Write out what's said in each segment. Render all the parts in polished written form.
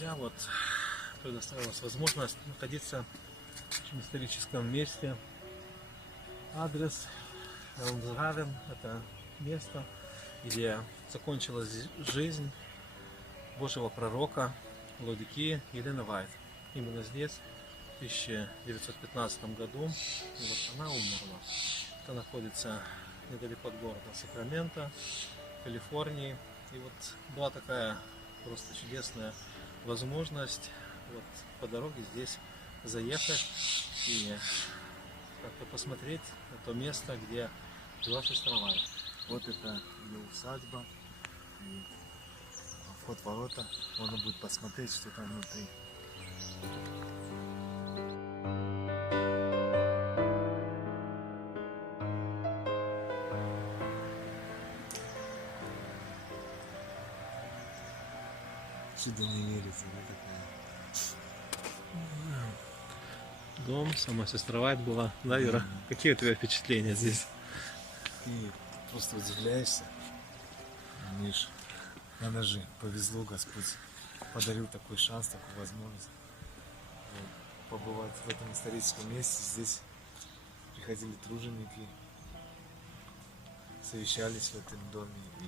друзья, вот предоставилась возможность находиться в очень историческом месте. Адрес Элмсгавен – это место, где закончилась жизнь Божьего пророка владыки Елены Уайт. Именно здесь, в 1915 году, и вот она умерла. Это находится недалеко от города Сакраменто, Калифорнии. И вот была такая просто чудесная возможность вот по дороге здесь заехать и как-то посмотреть на то место, где жила сестра Уайт. Вот это ее усадьба. И вход в ворота. Можно будет посмотреть, что там внутри. Сюда не верится, да, такая. Дом, сама сестра Уайт была, да, Юра? Какие у тебя впечатления здесь? И просто удивляешься. Миш, надо же, повезло, Господь подарил такой шанс, такую возможность побывать в этом историческом месте. Здесь приходили труженики, совещались в этом доме и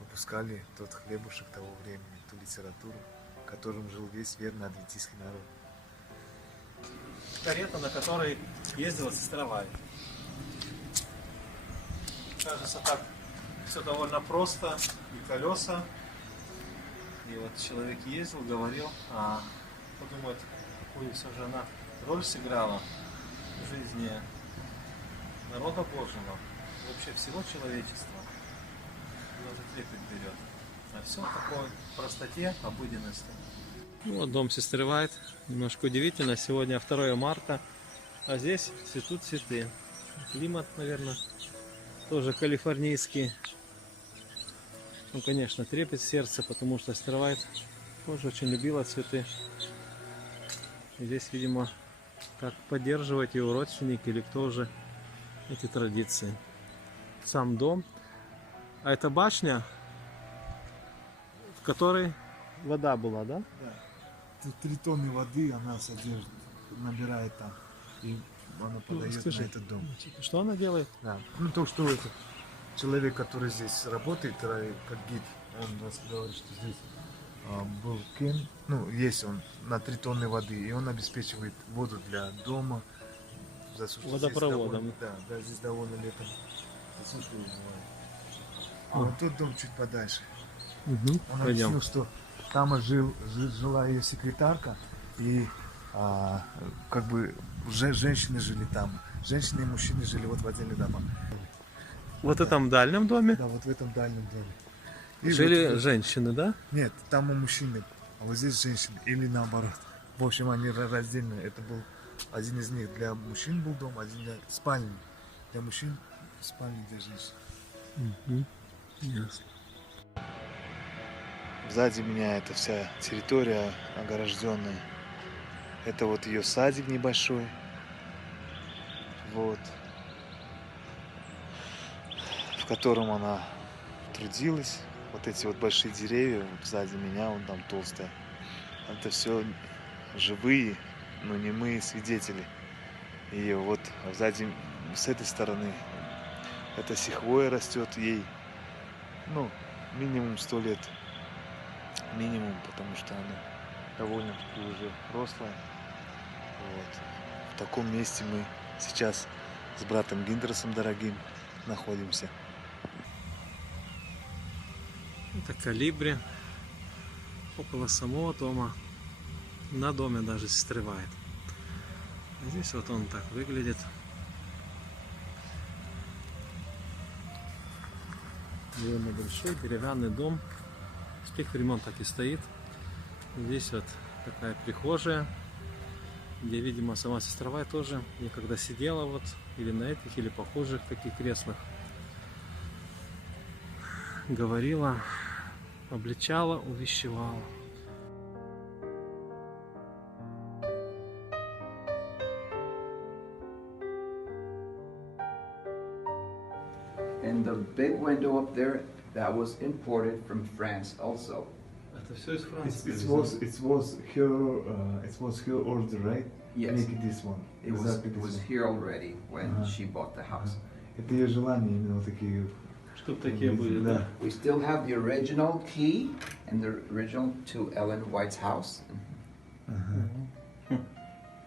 выпускали тот хлебушек того времени, ту литературу, которым жил весь верный адвентистский народ. Карета, на которой ездила сестра Уайт. Кажется, так все довольно просто, и колеса. И вот человек ездил, говорил, а подумать, какую все же она роль сыграла в жизни народа Божьего, вообще всего человечества. Даже трепет берет. А все в такой простоте, обыденности. Ну, вот дом сестры Уайт. Немножко удивительно. Сегодня 2 марта, а здесь цветут цветы. Климат, наверное, тоже калифорнийский. Ну, конечно, трепет сердце, потому что сестра Уайт тоже очень любила цветы. И здесь, видимо, как поддерживать его родственники или кто же эти традиции. Сам дом. А это башня, в которой вода была, да? Да. 3 тонны воды она содержит, набирает там, и она подает скажи, на этот дом. Что она делает? Да. Ну, то, что этот человек, который здесь работает, как гид, он говорит, что здесь был кен, ну, есть он на 3 тонны воды, и он обеспечивает воду для дома. Водопроводом. Да, здесь довольно летом засушливо бывает. А вот тот дом чуть подальше. Угу. Он объяснил, что там жила ее секретарка, и как бы уже женщины жили там. Женщины и мужчины жили вот в отдельных домах. Вот в этом дальнем доме? Да, вот в этом дальнем доме. И жили вот, женщины, да? Нет, там у мужчины, а вот здесь женщины, или наоборот. В общем, они раздельно. Это был один из них для мужчин был дом, один для спальни. Для мужчин, спальни для женщин. Угу. Ясно. Сзади меня эта вся территория огражденная. Это вот ее садик небольшой. Вот. В котором она трудилась. Вот эти вот большие деревья вот сзади меня, вон там толстая. Это все живые, но немые свидетели. И вот сзади, с этой стороны, это секвойя растет ей, ну, минимум 100 лет. Минимум, потому что она довольно-таки уже рослая. Вот. В таком месте мы сейчас с братом Гиндерсом дорогим находимся. Это калибри около самого дома, на доме даже сестры Уайт. Здесь вот он так выглядит. Довольно большой деревянный дом. С тех времен так и стоит. Здесь вот такая прихожая, где, видимо, сама сестра Уайт тоже некогда сидела вот или на этих, или похожих таких креслах. Говорила, обличала, увещевала. And the big window up there, that was imported from France also. Это все из Франции. It was her order, right? Yes. Make this one. It was here already when she bought the house. Это ее желание именно вот такие. Чтоб такие были, да? We still have the original key and the original to Ellen White's house.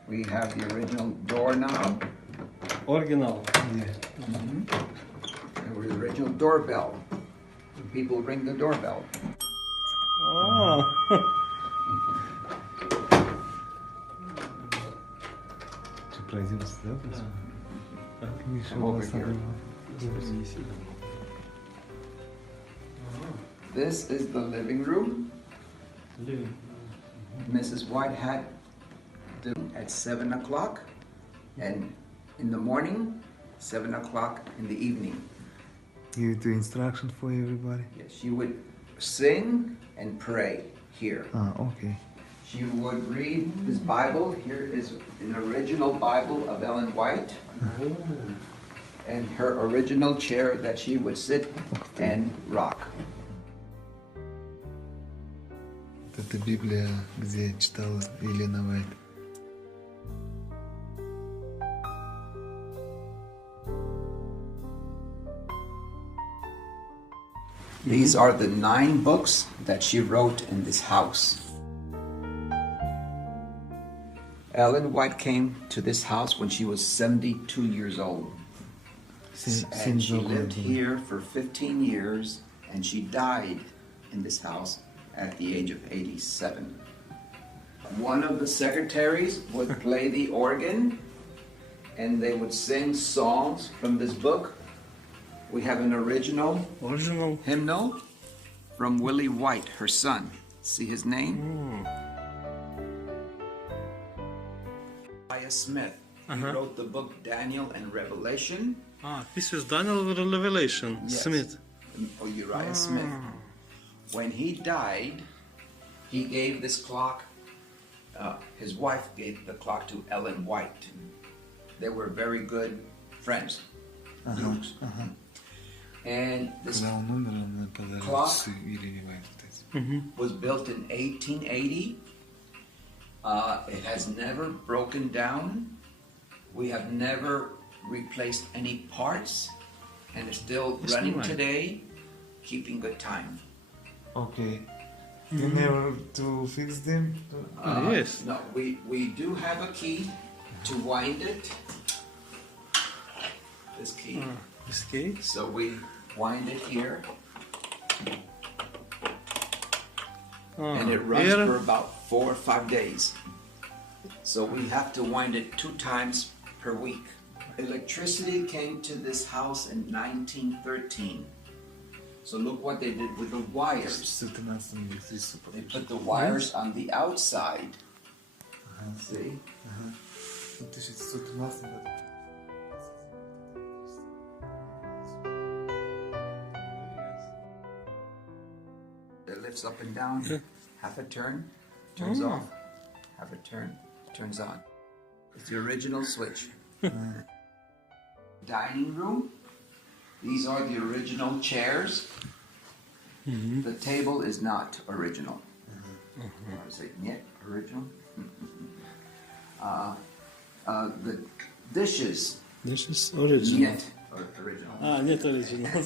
We have the original doorknob. Оригинал. And the original doorbell. People ring the doorbell. Что, пройдемся, да? Миша, Come over here. This is the living room. Mrs. White had at 7 o'clock, and in the morning, 7 o'clock in the evening. You do instruction for everybody? Yes, she would sing and pray here. Okay. She would read this Bible. Here is an original Bible of Ellen White. And her original chair that she would sit and rock. Это Библия, где читала Елена Уайт. These are the 9 books that she wrote in this house. Ellen White came to this house when she was 72 years old. And she lived here for 15 years, and she died in this house at the age of 87. One of the secretaries would play the organ, and they would sing songs from this book. We have an original hymnal from Willie White, her son. See his name? Uriah Smith. He wrote the book Daniel and Revelation. This is Daniel Revelation, Yes. Smith. Uriah Smith. When he died, he gave this clock, his wife gave the clock to Ellen White. They were very good friends. Dukes. And this Когда он умер, он подарил Clock. часы Елене Уайт вот эти. was built in 1880. It has never broken down. We have never replaced any parts, and it's still running right. today, keeping good time. Okay. You never to fix them? Yes. No, we do have a key to wind it. This key. This key. So we wind it here, and it runs Here. for about 4 or 5 days. So we have to wind it 2 times per week. Electricity came to this house in 1913. So look what they did with the wires. В 14 электричество They подключили. put the wires on the outside. See? В 1913 году. It lifts up and down, half a turn, turns off, half a turn, turns on. It's the original switch. Dining room. These are the original chairs. The table is not original. Or is it yet original? The dishes, This is original. yet original. Нет original.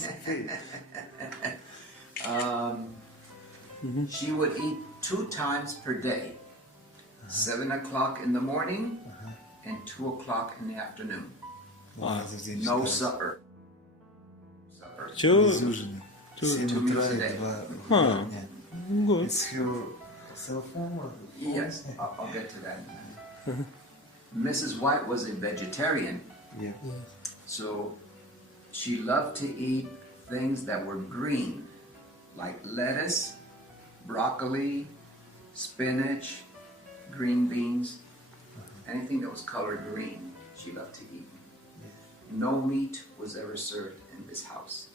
She would eat 2 times per day, 7 o'clock in the morning and 2 o'clock in the afternoon. No supper. Two. Без ужина. Two 7 meals утра a и day. 2 дня. Good. It's her cell phone? Yes, I'll get to that. Mrs. White was a vegetarian, Yeah. so she loved to eat things that were green, like lettuce, broccoli, spinach, green beans, anything that was colored green, she loved to eat. No meat was ever served in this house.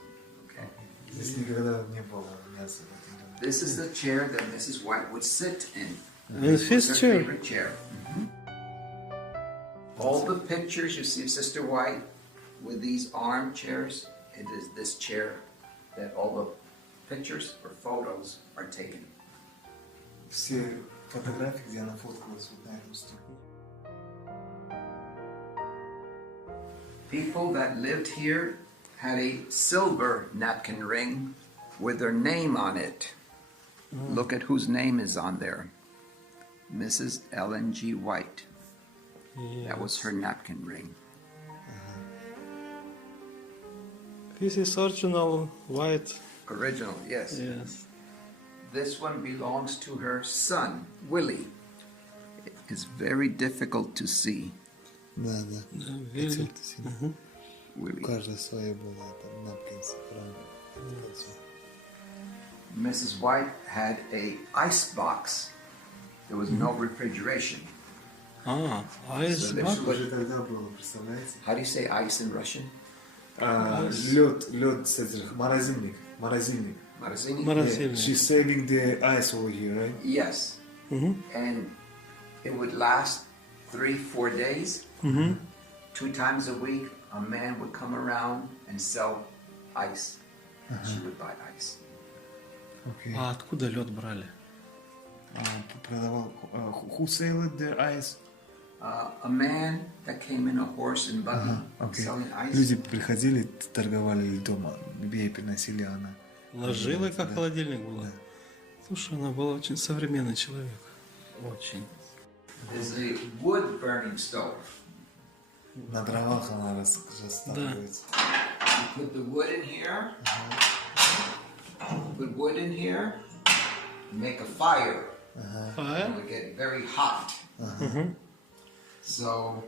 Okay. Здесь никогда не было мяса в этом доме. This is the chair that Mrs. White would sit in. And It was his her chair. favorite chair. All the pictures you see of Sister White with these armchairs, it is this chair that all the pictures or photos are taken. все фотографии, где она фоткалась вот на этом стуле. People that lived here had a silver napkin ring with their name on it. Look at whose name is on there. Mrs. Ellen G. White. That was her napkin ring. This is original white. Original, yes. Yes. This one belongs to her son, Willie. It is very difficult to see. Да, да. Really? Рецепты сильно. Willie. У каждого своя была там напкинс. Mrs. White had a ice box. There was no refrigeration. Ice So this box? was- Уже тогда было, представляете? How do you say ice in Russian? Лед, морозильник. Marazini? Морозильник. She's saving the ice over here, right? Yes. And it would last 3-4 days. 2 times a week, a man would come around and sell ice. She would buy ice. Okay. А откуда лед брали? Продавал. Who sold the ice? A man that came in a horse and buggy selling ice. Люди приходили, торговали льдом, ей приносили, а она. Ложила, как Да. холодильник была. Да. Слушай, она была очень современный человек. Очень. Is a wood burning stove. На дровах она расставляется. You put the wood in here. Put wood in here. Make a fire. It would get very hot. So,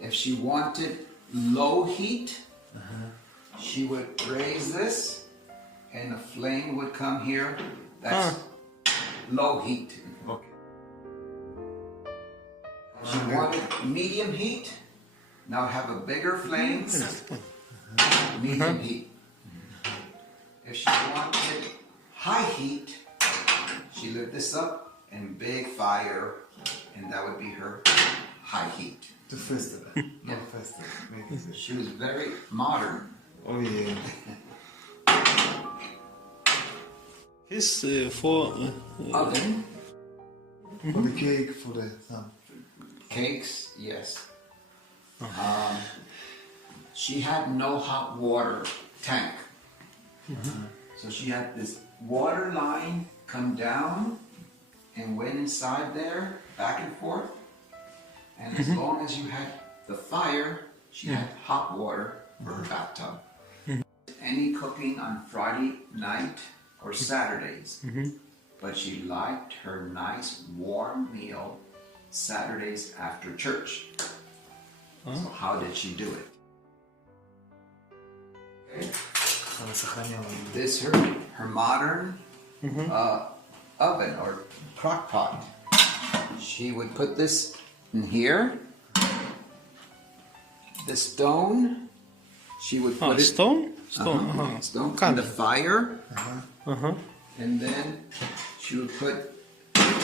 if she wanted low heat, she would raise this, and the flame would come here. That's low heat. Okay. She wanted medium heat. Now have a bigger flame. Medium heat. If she wanted high heat, she lit this up and big fire, and that would be her high heat. To faster. Not faster. Make it. She was very modern. Oh yeah. This for Oven, For the cake, for the cakes, yes. She had no hot water tank. So she had this water line come down and went inside there, back and forth. And as long as you had the fire, she had hot water for her bathtub. Any cooking on Friday night or Saturdays. But she liked her nice warm meal Saturdays after church. So how did she do it? Okay. Она сохраняла. This her modern oven or crock pot. She would put this in here. The stone, she would put it stone? Stone. stone in Камень. the fire, and then she would put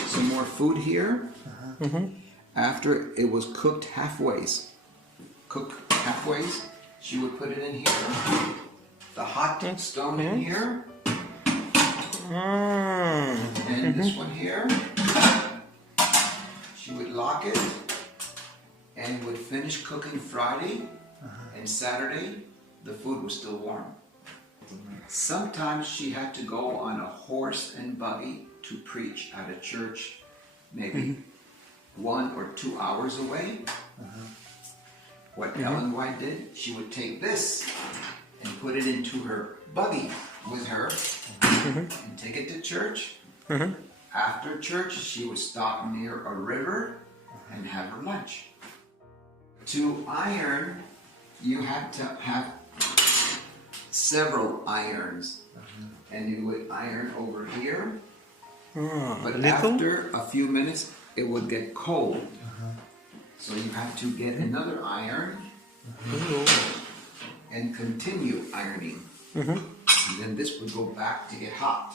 some more food here. After it was cooked halfways, she would put it in here. The hot stone in here, and this one here. She would lock it and would finish cooking Friday, and Saturday the food was still warm. Sometimes she had to go on a horse and buggy to preach at a church, maybe 1 or 2 hours away. What Ellen White did, she would take this and put it into her buggy with her and take it to church. After church, she would stop near a river and have her lunch. To iron, you had to have several irons, and you would iron over here. But after a few minutes, it would get cold. So you have to get another iron and continue ironing. And then this would go back to get hot.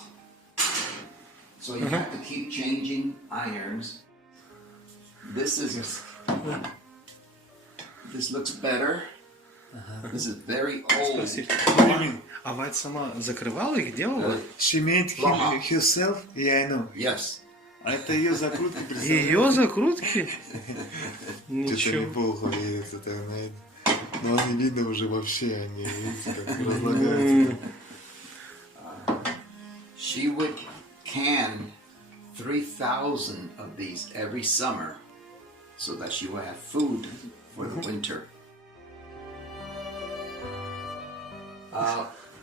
So you have to keep changing irons. This looks better. This is very old. А Вайт сама закрывала их, делала? She made herself, yeah, I know. Yes. А это ее закрутки, Ее закрутки? Что-то не Ничего. плохо верится, это, знаете. Но они видно уже вообще, они, видите, как разлагаются. She would can 3,000 of these every summer so that she would have food for the winter.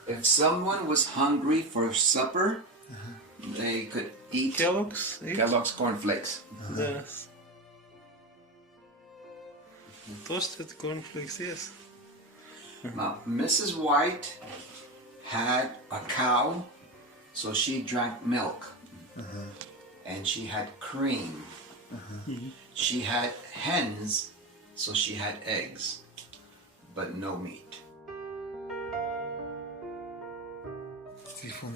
If someone was hungry for supper, they could eat Kellogg's? Kellogg's cornflakes. Да. Toasted cornflakes, yes. Now, Mrs. White had a cow, so she drank milk. And she had cream. She had hens, so she had eggs, but no meat.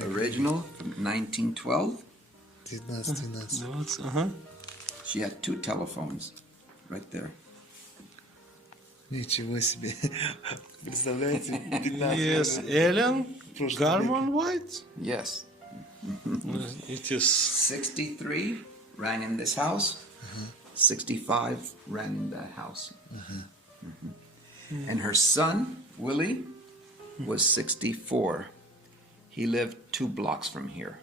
Original from 1912. 12. Вот, ага. She had 2 telephones right there. Ничего себе. Представляете, 15 Yes, лет. Ellen Прошлый Garman White. Yes. It is 63 ran in this house. 65 ran in that house. And her son, Willie, was 64. He lived 2 blocks from here.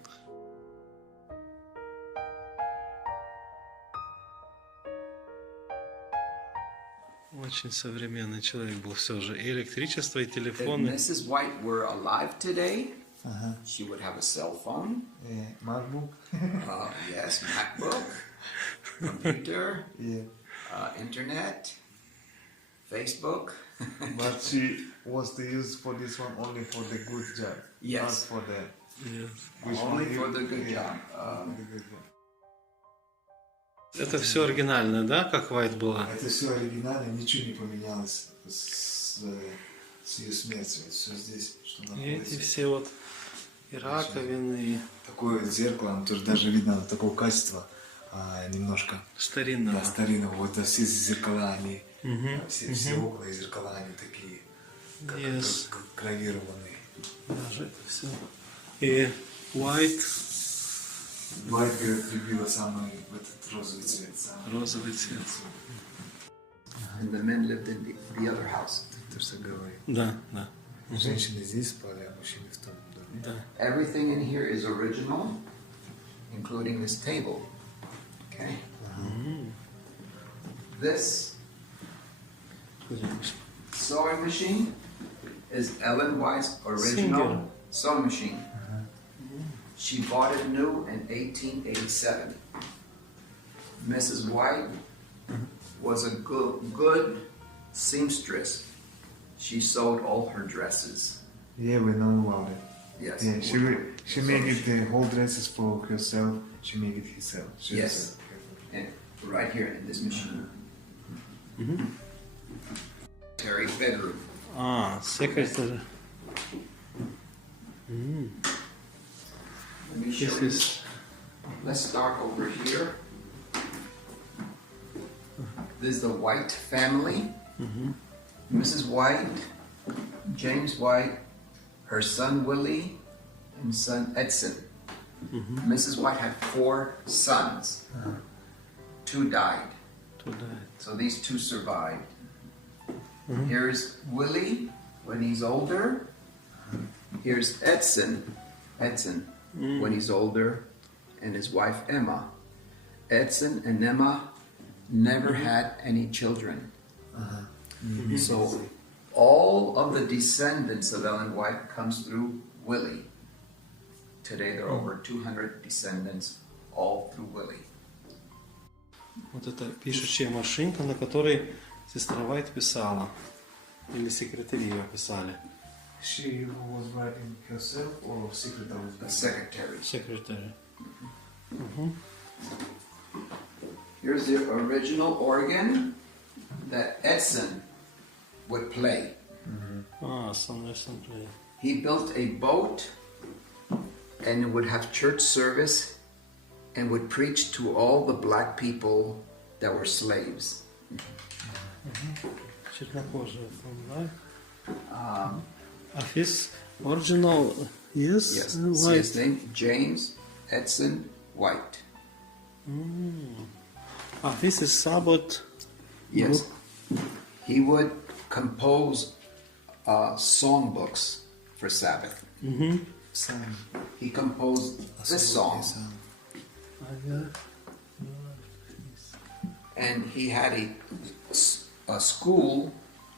очень современный человек был все же. И электричество, и If телефоны. Mrs. White were alive today, she would have a cell phone. MacBook. Yes, MacBook, computer, Yeah. Internet, Facebook. But she was to use for this one only for the good job. Yes. Not for the Yes. which Only one for you- the good yeah, job. for the good job. Это все оригинально, да, как White была? Это все оригинально, ничего не поменялось с ее смертью. Вот все здесь, что И эти находится. все вот и раковины, и Такое зеркало, оно тоже даже видно такого качества, немножко старинного. да, старинного. Вот все зеркала, они, все окна и зеркала, они такие, как, Yes. как гравированные. Даже это все. И White, Майк, говорит, любила самый этот розовый цвет. Самый розовый цвет. And the men lived in the other house. То, что говорит. Да, да, Женщины здесь спали, а мужчины в том доме. да. Everything in here is original, including this table. Okay? This sewing machine is Ellen White's original Single. sewing machine. She bought it new in 1887. Mrs. White was a good seamstress. She sewed all her dresses. Yeah, we know about it. Yes. Yeah, she made it the whole dresses for herself. She made it herself. She Yes. herself. And right here in this machine. Terry bedroom. А, секретарь. Let me show This you. is Let's start over here. This is the White family. Mrs. White, James White, her son Willie, and son Edson. Mrs. White had 4 sons. 2 died. туда. So these 2 survived. Here's Willie when he's older. Here's Edson when he's older, and his wife Emma. Edson and Emma never had any children. So all of the descendants of Ellen White comes through Willie. Today there are over 200 descendants, all through Willie. Вот это пишущая машинка, на которой сестра White писала. Или секретари ее писали. She was writing herself or secretary was The writing? secretary. Секретарь. Here's the original organ that Edson would play. А, Сон Assembly. He built a boat and would have church service and would preach to all the black people that were slaves. Чернокожая там, да? А his original, yes? Yes, White. his name James Edson White. This is Sabbath. Yes. He would compose songbooks for Sabbath. Сам. He composed this song, and he had a school,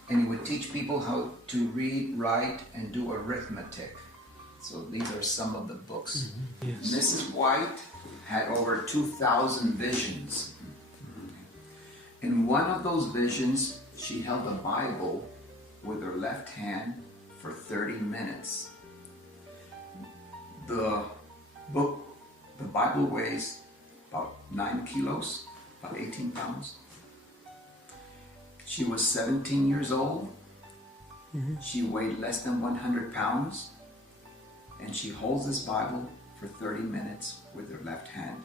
and he would teach people how to read, write, and do arithmetic. So these are some of the books. Yes. Mrs. White had over 2,000 visions. In one of those visions, she held a Bible with her left hand for 30 minutes. The Bible weighs about 9 kilos, about 18 pounds. She was 17 years old. She weighed less than 100 pounds. And she holds this Bible for 30 minutes with her left hand.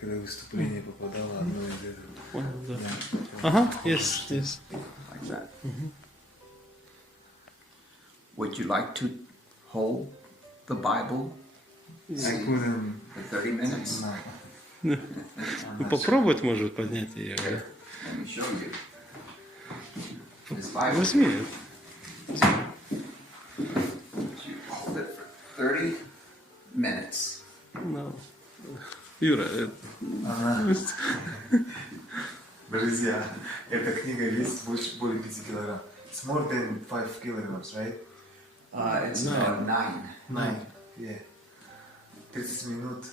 Когда выступление попадало, одно из этого. Yes, yes. Like that. Would you like to hold the Bible I couldn't. for 30 minutes? No. Попробовать может поднять ее. Let me show you. This Bible. Возьми. You hold it for 30 minutes. No. Юра, Друзья, эта книга весит более 5 килограмм. It's more than 5 kilograms, right? It's 9. 9. Yeah. 30 минут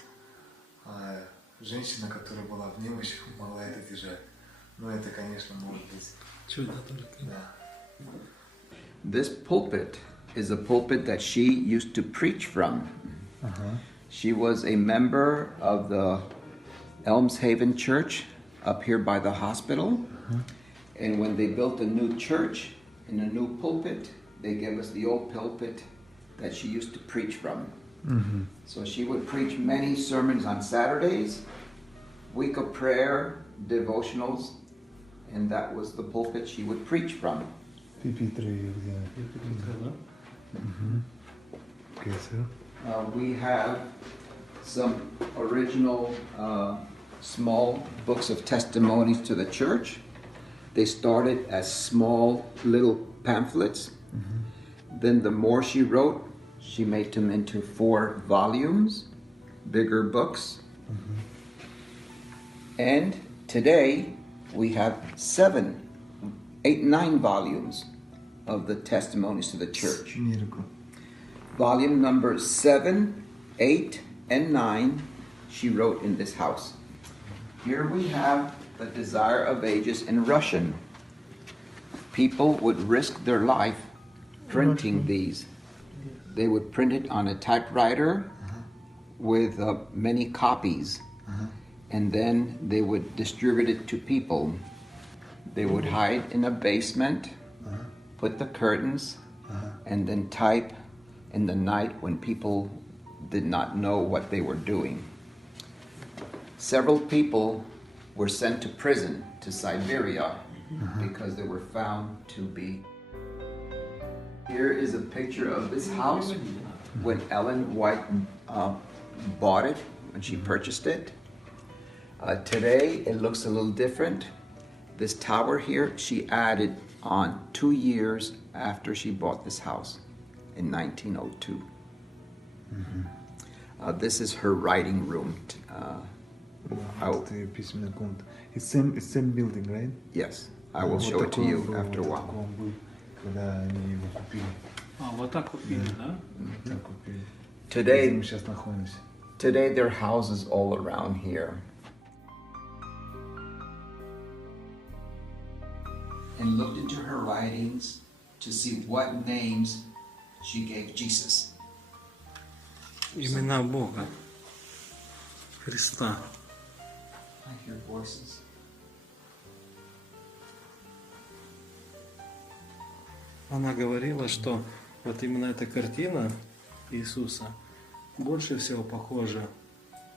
женщина, которая была в немощи, могла это держать. Но это, конечно, может быть. чудо только. Да. This pulpit is a pulpit that she used to preach from. She was a member of the Elmshaven Church up here by the hospital. And when they built a new church and a new pulpit, they gave us the old pulpit that she used to preach from. So she would preach many sermons on Saturdays, week of prayer, devotionals, and that was the pulpit she would preach from. We have some original small books of testimonies to the church. They started as small little pamphlets. Then the more she wrote, she made them into 4 volumes, bigger books. And today we have 7, 8, 9 volumes of the testimonies to the church. Miracle. Volume number 7, 8, and 9 she wrote in this house. Here we have The Desire of Ages in Russian. People would risk their life printing these. They would print it on a typewriter with many copies, and then they would distribute it to people. They would hide in a basement, put the curtains, and then type in the night when people did not know what they were doing. Several people were sent to prison to Siberia because they were found to be. Here is a picture of this house when Ellen White bought it, when she purchased it. Today it looks a little different. This tower here she added on 2 years after she bought this house in 1902. This is her writing room. Это письменная комната. It's same building, right? Yes, I will show it to you after a while. Он был, когда они его купили. Вот так купили, да? Так купили. Today, Мы сейчас находимся. Today there are houses all around here. And looked into her writings to see what names she gave Jesus. Имена Бога, Христа. I hear voices. Она говорила, что вот именно эта картина Иисуса больше всего похожа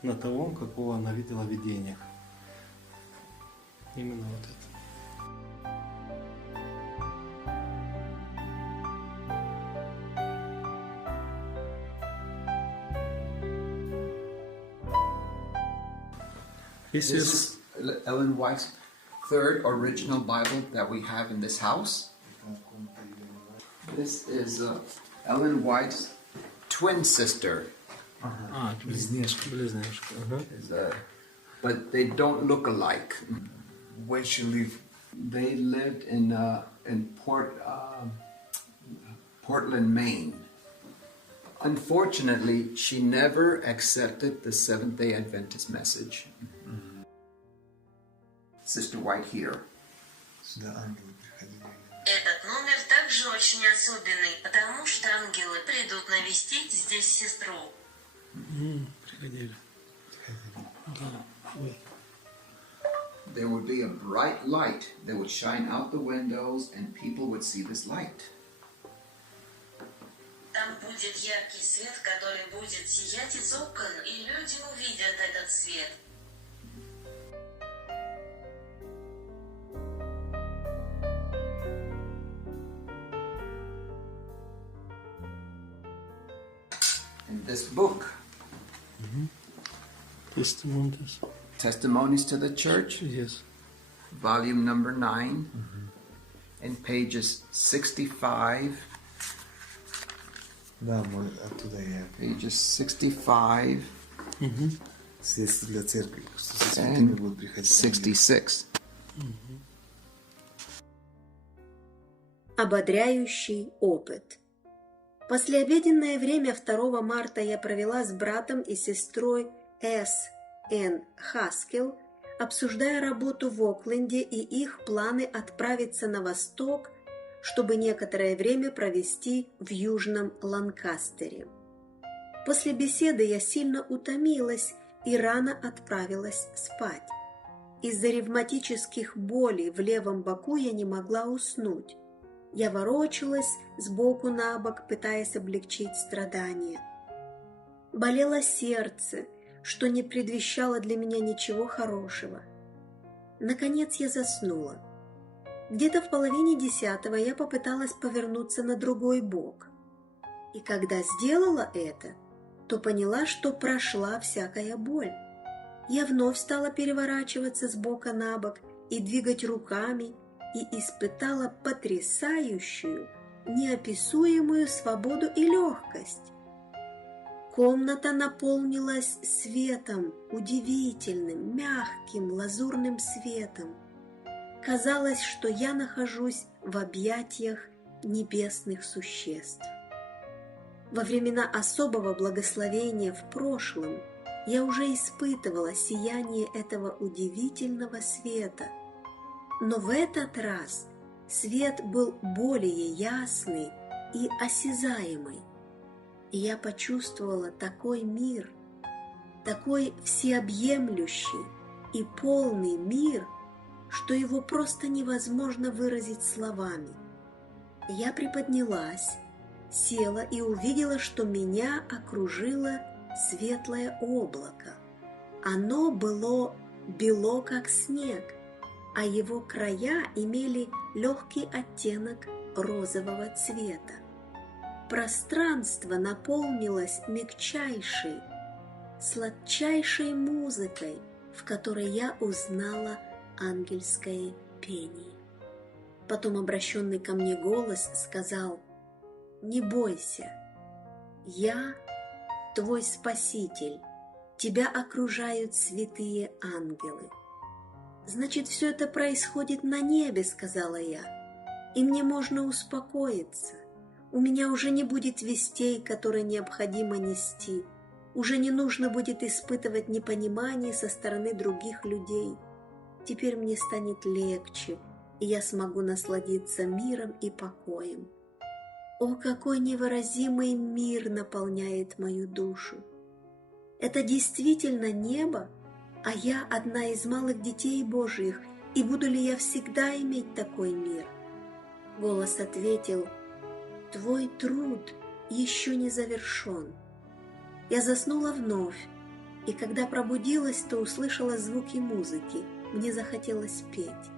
на того, какого она видела в видениях. Именно вот это. This is Ellen White's third original Bible that we have in this house. This is Ellen White's twin sister. Близнешка. But they don't look alike. Where she live? They lived in Portland, Maine. Unfortunately, she never accepted the Seventh-day Adventist message. Sister White here. Сюда ангелы приходили. Этот номер также очень особенный, потому что ангелы придут навестить здесь сестру. Приходили. There would be a bright light that would shine out the windows and people would see this light. Там будет яркий свет, который будет сиять из окон, и люди увидят этот свет. In this book, Testimonies to the Church, Yes. volume number 9, and pages 65, Да, мы оттуда я. pages 65 Средства для церкви. Что со святыми and будут приходить. 66. Ободряющий опыт. Послеобеденное время 2 марта я провела с братом и сестрой С.Н. Хаскел, обсуждая работу в Окленде и их планы отправиться на восток, чтобы некоторое время провести в Южном Ланкастере. После беседы я сильно утомилась и рано отправилась спать. Из-за ревматических болей в левом боку я не могла уснуть. Я ворочалась сбоку на бок, пытаясь облегчить страдания. Болело сердце, что не предвещало для меня ничего хорошего. Наконец я заснула. Где-то в 9:30 я попыталась повернуться на другой бок. И когда сделала это, то поняла, что прошла всякая боль. Я вновь стала переворачиваться с бока на бок и двигать руками, и испытала потрясающую, неописуемую свободу и легкость. Комната наполнилась светом, удивительным, мягким, лазурным светом. Казалось, что я нахожусь в объятиях небесных существ. Во времена особого благословения в прошлом я уже испытывала сияние этого удивительного света. Но в этот раз свет был более ясный и осязаемый. И я почувствовала такой мир, такой всеобъемлющий и полный мир, что его просто невозможно выразить словами. Я приподнялась, села и увидела, что меня окружило светлое облако. Оно было бело, как снег, а его края имели легкий оттенок розового цвета. Пространство наполнилось мягчайшей, сладчайшей музыкой, в которой я узнала ангельское пение. Потом обращенный ко мне голос сказал: «Не бойся, я твой Спаситель, тебя окружают святые ангелы». «Значит, все это происходит на небе», — сказала я, «и мне можно успокоиться. У меня уже не будет вестей, которые необходимо нести. Уже не нужно будет испытывать непонимание со стороны других людей. Теперь мне станет легче, и я смогу насладиться миром и покоем. О, какой невыразимый мир наполняет мою душу! Это действительно небо, а я одна из малых детей Божьих, и буду ли я всегда иметь такой мир?» Голос ответил: «Твой труд еще не завершен». Я заснула вновь, и когда пробудилась, то услышала звуки музыки. Мне захотелось петь.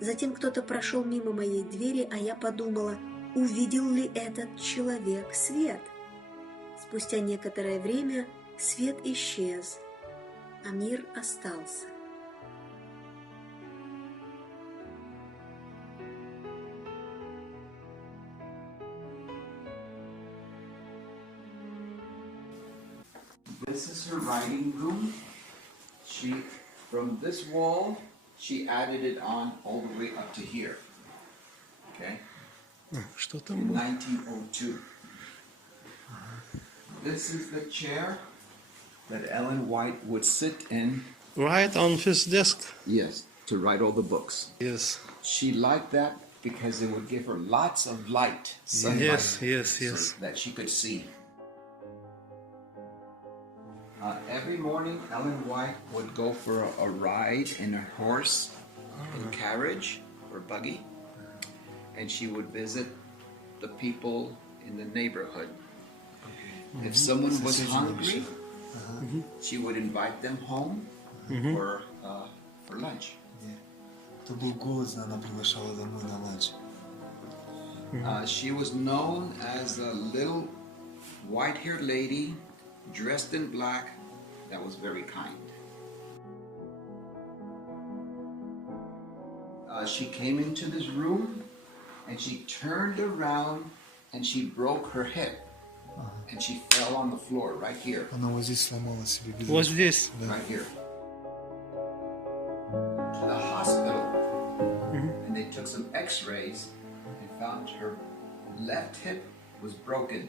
Затем кто-то прошел мимо моей двери, а я подумала, увидел ли этот человек свет. Спустя некоторое время свет исчез. а мир остался. This is her writing room. From this wall, she added it on all the way up to here. Okay? Что там In было? 1902. This is the chair that Ellen White would sit in. Right on his desk. Yes, to write all the books. Yes. She liked that because it would give her lots of light, sunlight, Yes. so that she could see. Every morning, Ellen White would go for a ride in a horse and carriage or buggy, and she would visit the people in the neighborhood. If someone was hungry, she would invite them home for lunch. Кто был голоден, она приглашала домой на ланч. She was known as a little white-haired lady dressed in black that was very kind. She came into this room and she turned around and she broke her hip and she fell on the floor right here. Она вот здесь сломала себе бедро. Вот здесь. Right here. To the hospital. And they took some x-rays and found her left hip was broken.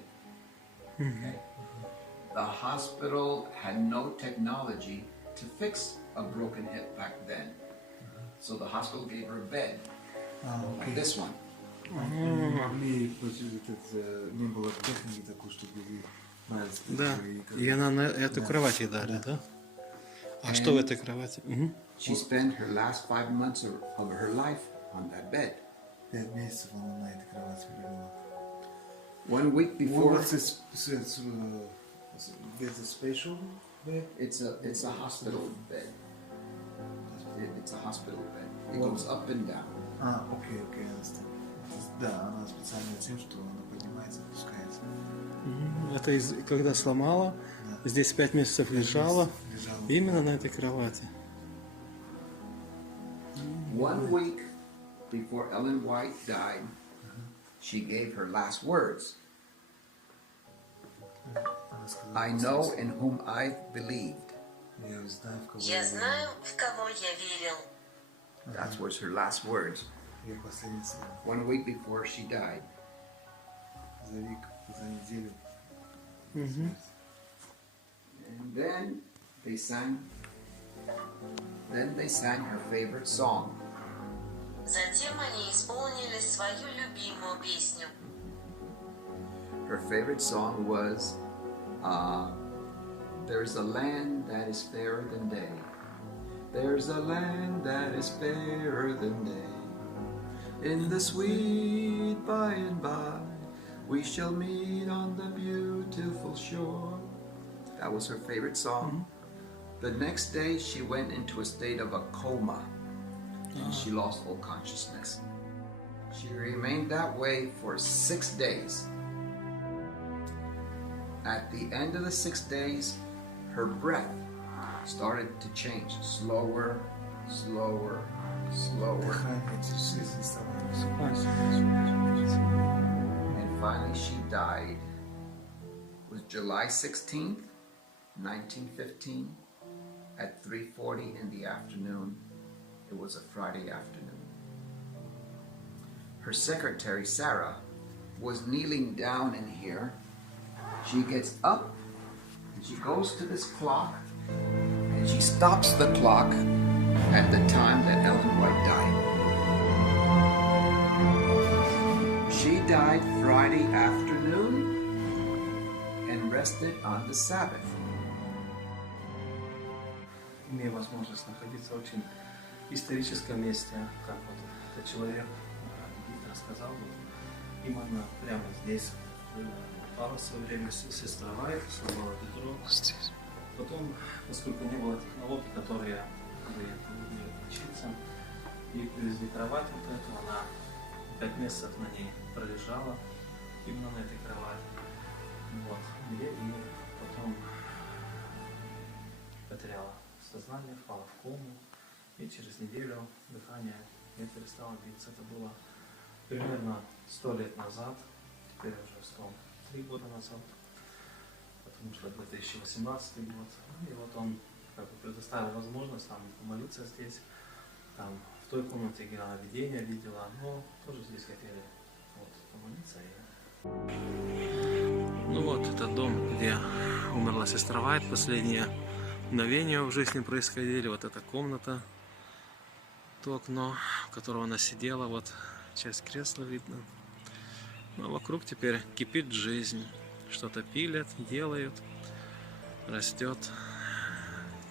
Okay. The hospital had no technology to fix a broken hip back then. So the hospital gave her a bed, like this one. Не могли, не было техники такой, чтобы вы брали Да. И она на эту кровать ей дали, да? А что в этой кровати? She spent her last 5 months of her life on that bed. 5 месяцев она на этой кровати провела. 1 week before, There's a special bed? it's a hospital bed. It's a hospital bed. It goes up and down. Окей, understand. Да, она специально тем, что она поднимается, опускается. Это когда сломала, здесь 5 месяцев лежала, именно на этой кровати. 1 week before Ellen White died, she gave her last words. I know in whom I've believed. Я знаю, в кого я верил. That was her last words. 1 week before she died. За неделю. And then they sang her favorite song. Затем они исполнили свою любимую песню. Her favorite song was There's a land that is fairer than day. There's a land that is fairer than day. In the sweet by and by, we shall meet on the beautiful shore. That was her favorite song. The next day, she went into a state of a coma, and she lost all consciousness. She remained that way for 6 days. At the end of the 6 days, her breath started to change, slower, slower, slower. And finally she died. It was July 16th, 1915, at 3:40 in the afternoon. It was a Friday afternoon. Her secretary, Sarah, was kneeling down in here. She gets up and she goes to this clock and she stops the clock at the time that Ellen White died. She died Friday afternoon and rested on the Sabbath. Имею возможность находиться в очень историческом месте, как вот этот человек рассказал, вот, именно прямо здесь. Папа в свое время сестра Уайт сломала бедро. Потом, поскольку не было технологий, которые умеют учиться, ей привезли кровать вот эту, она 5 месяцев на ней пролежала, именно на этой кровати. Вот. И потом потеряла сознание, впала в кому, и через неделю дыхание не перестало биться. Это было примерно 100 лет назад, теперь уже 103 года назад, потому что 2018 год. И вот он как бы предоставил возможность нам помолиться здесь. Там в той комнате Гена видение видела, но тоже здесь хотели вот, помолиться. Ну вот, это дом, где умерла сестра Уайт. Последние мгновения в жизни происходили. Вот эта комната, то окно, в котором она сидела, вот часть кресла видно. Ну а вокруг теперь кипит жизнь. Что-то пилят, делают, растет.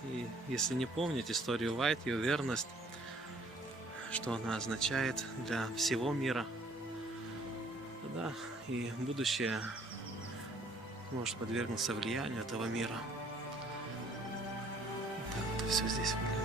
И если не помнить историю Уайт, ее верность, что она означает для всего мира, да, и будущее может подвергнуться влиянию этого мира. Так вот все здесь выглядит.